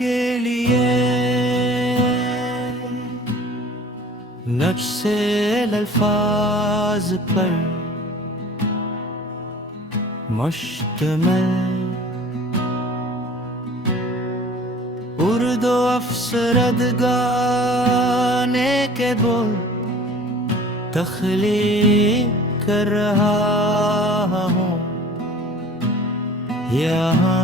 के लिए नक्श से अल्फाज पर मुश्तमिल उर्दू अफसरद गाने के बोल तख्लीक कर रहा हूँ यहाँ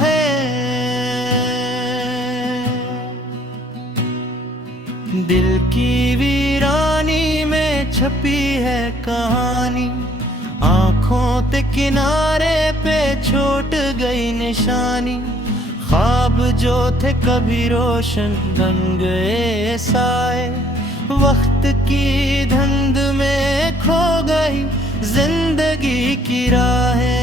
है। दिल की वीरानी में छपी है कहानी, आँखों ते किनारे पे छूट गई निशानी। ख्वाब जो थे कभी रोशन बन गए साए, वक्त की धुंध में खो गई जिंदगी की राहें।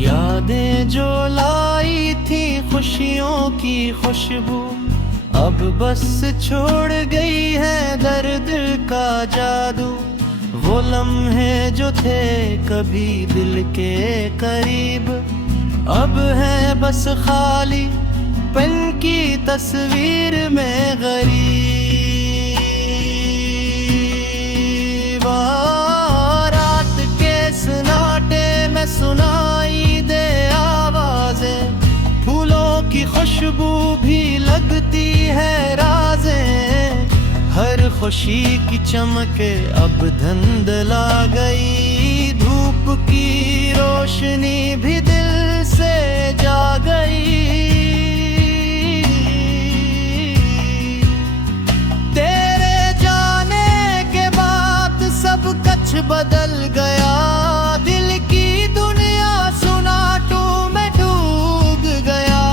यादें जो लाई थी खुशियों की खुशबू, अब बस छोड़ गई है दर्द का जादू। वो लम्हे जो थे कभी दिल के करीब, अब है बस खाली पेन की तस्वीर में गरीब। रात के सन्नाटे में सुनाई दे आवाजें, फूलों की खुशबू भी लगती है राज़ें। हर खुशी की चमके अब धुंधला गई, धूप की रोशनी भी दिल से जा गई। तेरे जाने के बाद सब कुछ बदल गया, दिल की दुनिया सुनाटों में डूब गया।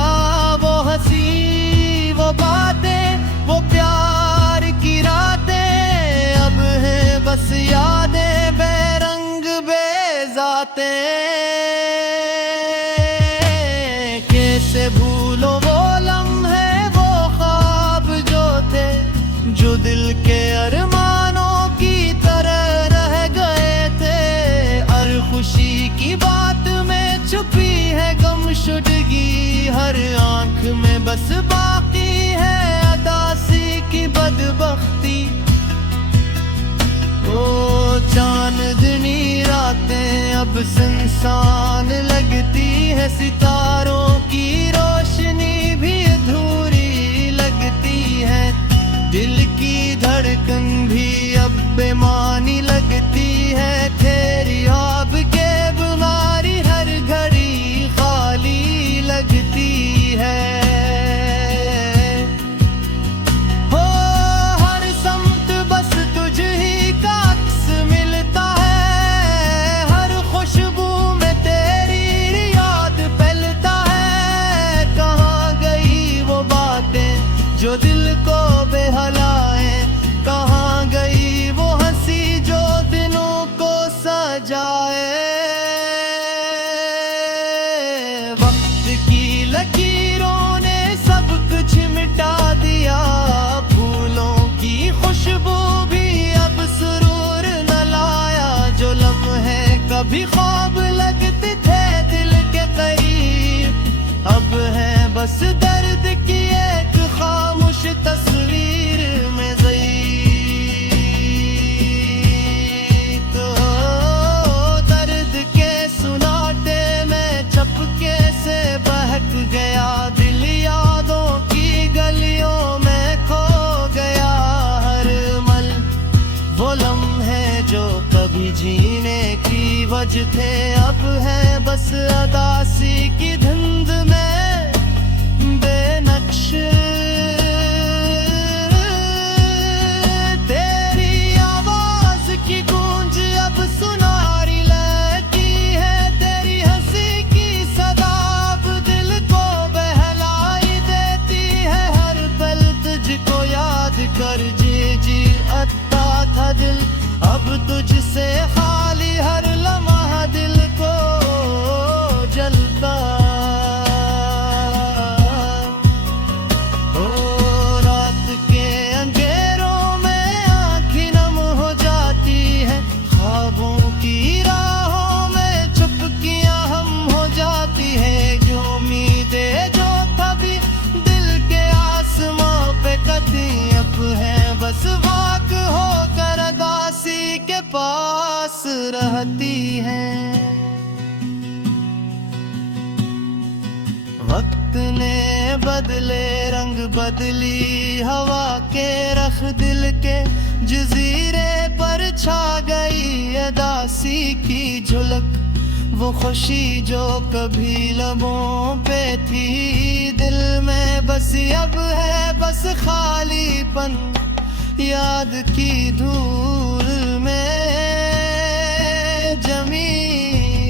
वो हंसी, वो बातें, वो प्यार की रातें, अब है बस यादें बेरंग बेज़ातें। कैसे भूलो वो लम्हे, वो ख्वाब जो थे, जो दिल के अरमानों की तरह रह गए थे। हर खुशी की बात में छुपी है गुमशुदगी, हर आंख में बस बाकी है अदासी की बदबख्ती। ओ चांदनी रातें अब सुनसान लगती है, सितारों की रोशनी भी अधूरी लगती है। दिल की धड़कन भी अब बेमानी लगती है, तेरी आब के बीमारी हर घड़ी खाली लगती है। जो दिल को बेहलाए, कहाँ गई वो हंसी जो दिनों को सजाए। वक्त की लकीरों ने सब कुछ मिटा दिया, फूलों की खुशबू भी अब सुरूर न लाया। जो लम्हे कभी ख्वाब लगते थे दिल के करीब, अब है बस दर्द की एक खामोश तस्वीर में ज़ईत। दर्द के सुनाटे में चपके से बहक गया दिल, यादों की गलियों में खो गया हर मल। वो लम्हे जो कभी जीने की वजह थे, अब है बस अदासी की धुंध में बेनक्श। तेरी आवाज की गूंज अब सुनारी लगती है, तेरी हंसी की सदा अब दिल को बहलाई देती है। हर पल तुझको याद कर जी अता था दिल, अब तुझसे खाली हर लम्हा दिल को जलता बदले रंग बदली हवा के रख दिल के जजीरे पर छा गई अदासी की झलक। वो खुशी जो कभी लबों पे थी दिल में बसी अब है बस खालीपन याद की धूल में जमी।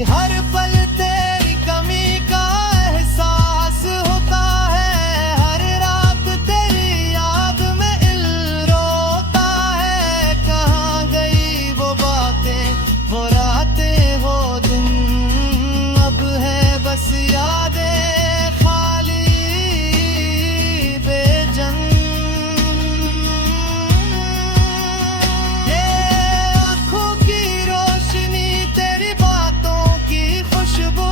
हर पल तेरी कमी का एहसास होता है, हर रात तेरी याद में इल रोता है। कहाँ गई वो बातें वो रातें वो दिन, अब है बस यादें खाली बेजन। ये आँखों की रोशनी तेरी बातों की खुशबू,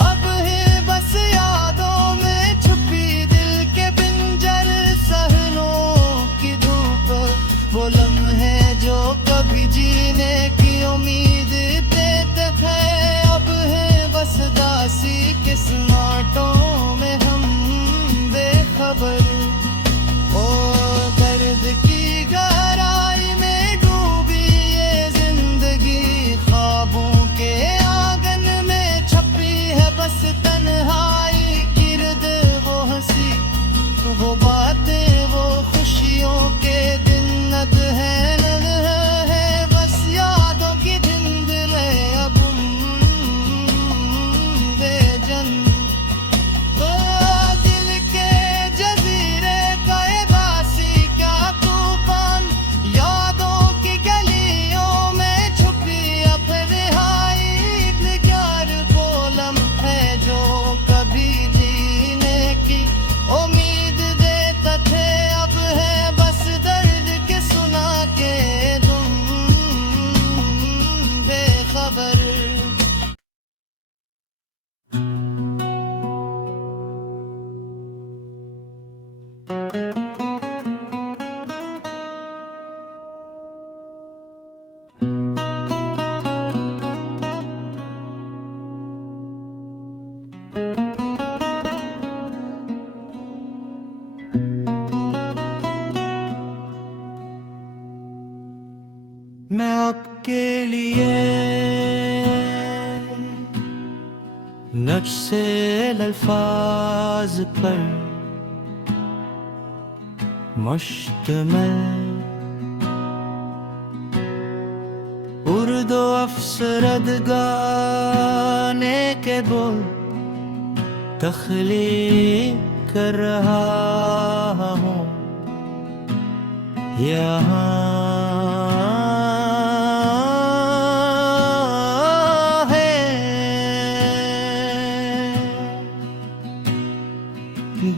अब है बस यादों में छुपी दिल के पिंजर सहनों की धूप। वो लम्हे जो कभी जीने की उम्मीद देते थे, अब है बस दासी किस्मतों में हम बेखबर। ओ दर्द की गहराई में डूबी ये जिंदगी, ख्वाबों के आंगन में छपी है बस तन्हाई। गिर्द वो हंसी वो बातें वो खुशियों के दिन नद है बस यादों की धुंधले अब बेजन। ओ दिल के जजीरे का ये दासी क्या तूफान, यादों की गलियों में छुपी अब रिहाई। निगार वो लम्हे जो कभी जीने की उम्मीद देता थे, अब है बस दर्द के सुना के तुम बेखबर। मैं आपके लिए नक्श से अल्फाज पर मुश्तमिल उर्दू अफसरद गाने के बोल तख्लीक कर रहा हूँ यहाँ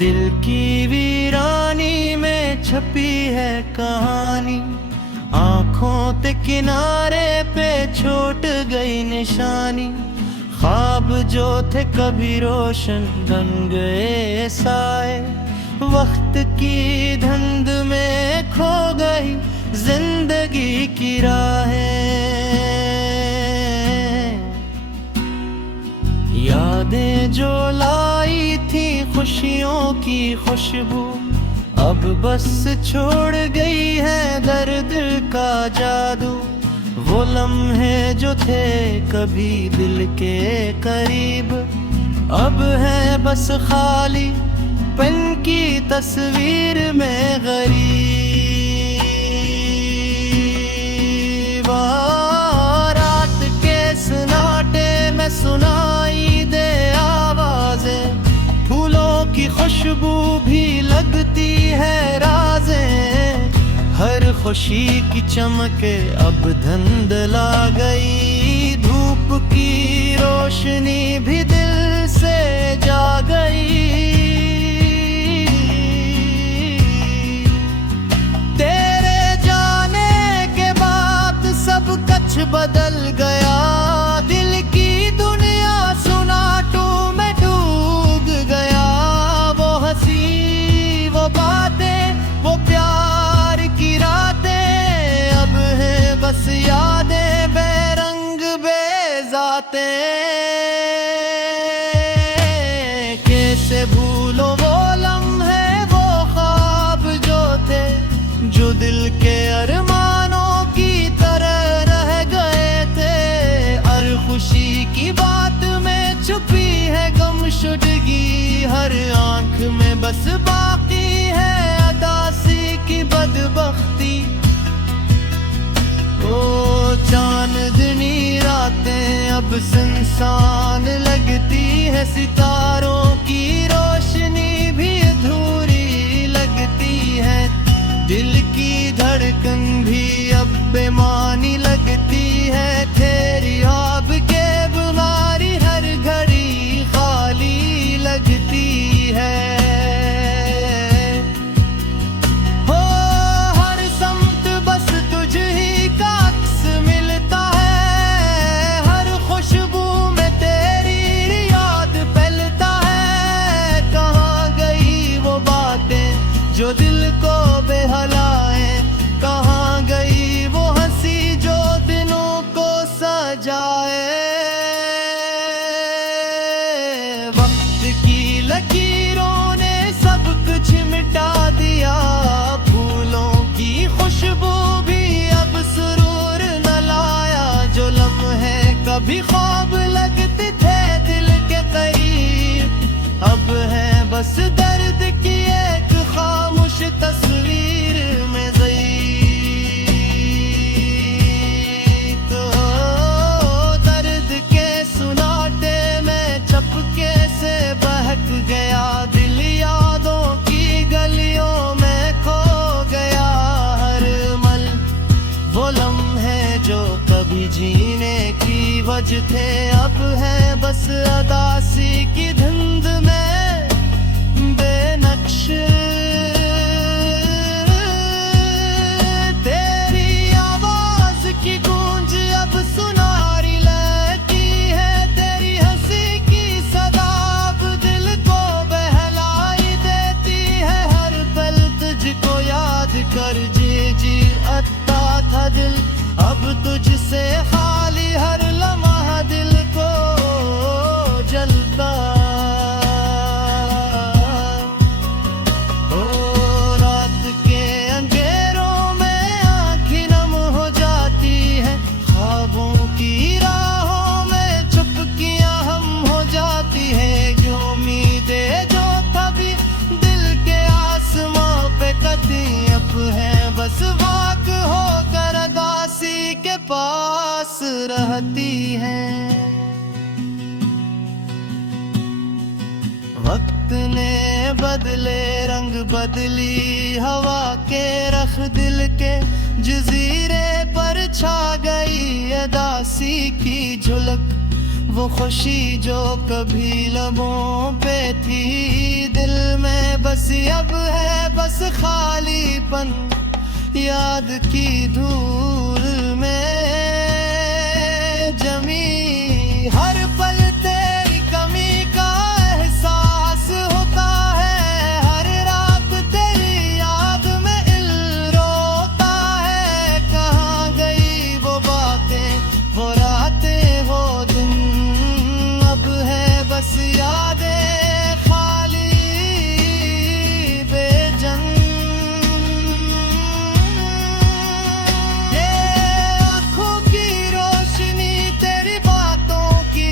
दिल की वीरानी में छपी है कहानी। आँखों ते किनारे पे छूट गई निशानी, ख्वाब जो थे कभी रोशन बन गए साए। वक्त की धुंध में खो गई जिंदगी की राहें, यादें जो लाई थी खुशियों की खुशबू, अब बस छोड़ गई है दर्द का जादू। वो लम्हे जो थे कभी दिल के करीब, अब है बस खाली पन की तस्वीर में गरीब। रात के सन्नाटे में सुनाई दे आवाजें, फूलों की खुशबू भी लगती है राज़ें। हर खुशी की चमके अब धुंधला गई, धूप की रोशनी भी दिल से जा गई। तेरे जाने के बाद सब कुछ बदल गया, दिल की दुनिया सुनाटू में डूब गया। वो हंसी वो बातें वो प्यार की रातें, अब है बस यादें बेरंग बेजातें। बस बाकी है अदासी की बदबख्ती। ओ चांदनी रातें अब सुनसान लगती है, सितारों की रोशनी भी अधूरी लगती है। दिल की धड़कन भी अब बेमानी लगती है, तेरी आब के बीमारी हर घड़ी खाली लगती है। हो हर समत बस तुझ ही का अक्स मिलता है, हर खुशबू में तेरी याद फैलता है। कहाँ गई वो बातें जो दिल को बेहलाए, कहाँ गई वो हंसी जो दिनों को सजाए। वक्त की लकीरों ने सब कुछ मिटा दिया, फूलों की खुशबू भी अब सुरूर न लाया। जो लम्हे कभी ख्वाब लगते थे दिल के करीब, अब है बस दर्द की एक खामोश तस्वीर में ज़ईक़। दर्द के सुनाटे में चपके से बहक गया, दिल यादों की गलियों में खो गया। हर मल वो लम्हे जो कभी जीने की वजह थे, अब है बस अदासी की धुंध में बेनक्श। तेरी आवाज की गूंज अब सुनारी लगती है, तेरी हंसी की सदा अब दिल को बहलाई देती है। हर पल तुझको याद कर जी अत्ता था दिल, अब तुझसे खाली हर लम्हा दिल को जलता। ओ रात के अंधेरों में आँखें नम हो जाती है, ख्वाबों की राहों में चुपकियाँ हम हो जाती है। क्यों उम्मीदें जो कभी दिल के आसमां पे कती, अब है बस वाक होकर अदासी के पास रहती हैं। वक्त ने बदले रंग बदली हवा के रख, दिल के जजीरे पर छा गई अदासी की झलक। वो खुशी जो कभी लबों पे थी दिल में बसी, अब है बस खालीपन याद की धूल में जमी। हर पल तेरी कमी का एहसास होता है, हर रात तेरी याद में दिल रोता है। कहाँ गई वो बातें, वो रातें, वो दिन, अब है बस यादें खाली बेजन। ये आँखों की रोशनी तेरी बातों की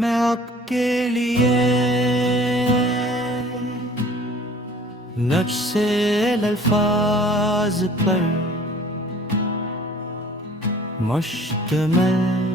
मैं आपके लिए नक्शे अल्फाज पर मुश्तमिल